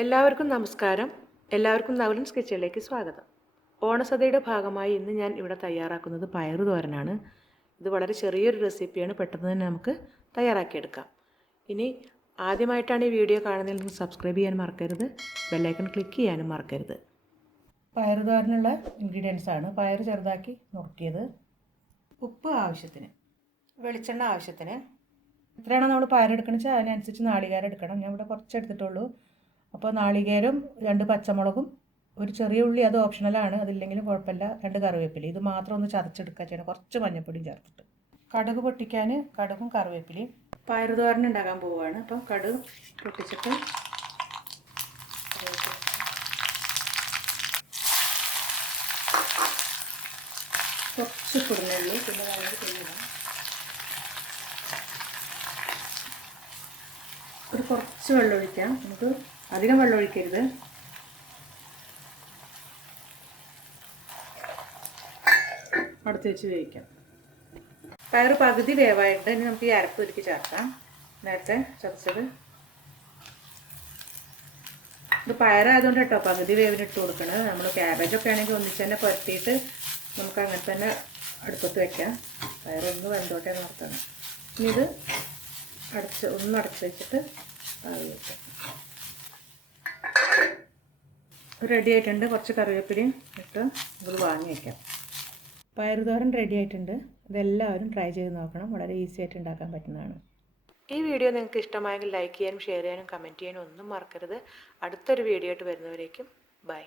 എല്ലാവർക്കും നമസ്കാരം. എല്ലാവർക്കും നകുലൻസ് കിച്ചണിലേക്ക് സ്വാഗതം. ഓണസദ്യയുടെ ഭാഗമായി ഇന്ന് ഞാൻ ഇവിടെ തയ്യാറാക്കുന്നത് പയർ തോരനാണ്. ഇത് വളരെ ചെറിയൊരു റെസിപ്പിയാണ്, പെട്ടെന്ന് തന്നെ നമുക്ക് തയ്യാറാക്കിയെടുക്കാം. ഇനി ആദ്യമായിട്ടാണ് ഈ വീഡിയോ കാണുന്നതെങ്കിൽ സബ്സ്ക്രൈബ് ചെയ്യാൻ മറക്കരുത്, ബെല്ലൈക്കൺ ക്ലിക്ക് ചെയ്യാനും മറക്കരുത്. പയർ തോരനുള്ള ഇൻഗ്രീഡിയൻസ് ആണ്: പയർ ചെറുതാക്കി നുറുക്കിയത്, ഉപ്പ് ആവശ്യത്തിന്, വെളിച്ചെണ്ണ ആവശ്യത്തിന്. എത്രയാണോ നമ്മൾ പയറെടുക്കണമെന്ന് വെച്ചാൽ അതിനനുസരിച്ച് നാളികേരം എടുക്കണം. ഞാൻ ഇവിടെ കുറച്ച് എടുത്തിട്ടുള്ളൂ. അപ്പോൾ നാളികേരം, 2 പച്ചമുളകും, ഒരു ചെറിയ ഉള്ളി, അത് ഓപ്ഷണലാണ്, അതില്ലെങ്കിലും കുഴപ്പമില്ല, 2 കറിവേപ്പില. ഇത് മാത്രം ഒന്ന് ചതച്ചെടുക്കുക ചെയ്യണം, കുറച്ച് മഞ്ഞൾപ്പൊടിയും ചേർത്തിട്ട്. കടുക് പൊട്ടിക്കാൻ കടുകും കറിവേപ്പിലയും. പയർ തോരൻ ഉണ്ടാക്കാൻ പോവുകയാണ്. അപ്പം കടുക് പൊട്ടിച്ചിട്ട് കുറച്ച് കുടുന്നുള്ളൂ, പിന്നെ വേണമെങ്കിൽ പിന്നിടാം. ഒരു കുറച്ച് വെള്ളം ഒഴിക്കാം. നമുക്ക് അധികം വെള്ളം ഒഴിക്കരുത്. അടുത്ത് വെച്ച് വേവിക്കാം. പയർ പകുതി വേവായിട്ട് ഇനി നമുക്ക് ഈ അരപ്പ് ഒരുക്കി ചേർക്കാം. നേരത്തെ ചതച്ചത്. ഇത് പയറായതുകൊണ്ട് കേട്ടോ പകുതി വേവിനിട്ട് കൊടുക്കണത്. നമ്മൾ ക്യാബേജൊക്കെ ആണെങ്കിൽ ഒന്നിച്ച് തന്നെ പുരട്ടിയിട്ട് നമുക്ക് അങ്ങനെ തന്നെ അടുപ്പത്ത് വയ്ക്കാം. പയറൊന്ന് വെന്തോട്ടെ നിർത്തണം. ഇനി ഇത് ഒന്ന് അടച്ച് വെച്ചിട്ട് ആവി വയ്ക്കാം. റെഡി ആയിട്ടുണ്ട്. കുറച്ച് കറിവേപ്പിലയും ഇട്ട് ഇത് വാങ്ങി വയ്ക്കാം. പയർ തോരൻ റെഡി ആയിട്ടുണ്ട്. ഇതെല്ലാവരും ട്രൈ ചെയ്ത് നോക്കണം. വളരെ ഈസി ആയിട്ട് ഉണ്ടാക്കാൻ പറ്റുന്നതാണ്. ഈ വീഡിയോ നിങ്ങൾക്ക് ഇഷ്ടമായെങ്കിൽ ലൈക്ക് ചെയ്യാനും ഷെയർ ചെയ്യാനും കമൻറ്റ് ചെയ്യാനും ഒന്നും മറക്കരുത്. അടുത്തൊരു വീഡിയോ ആയിട്ട് വരുന്നവരേക്കും ബൈ.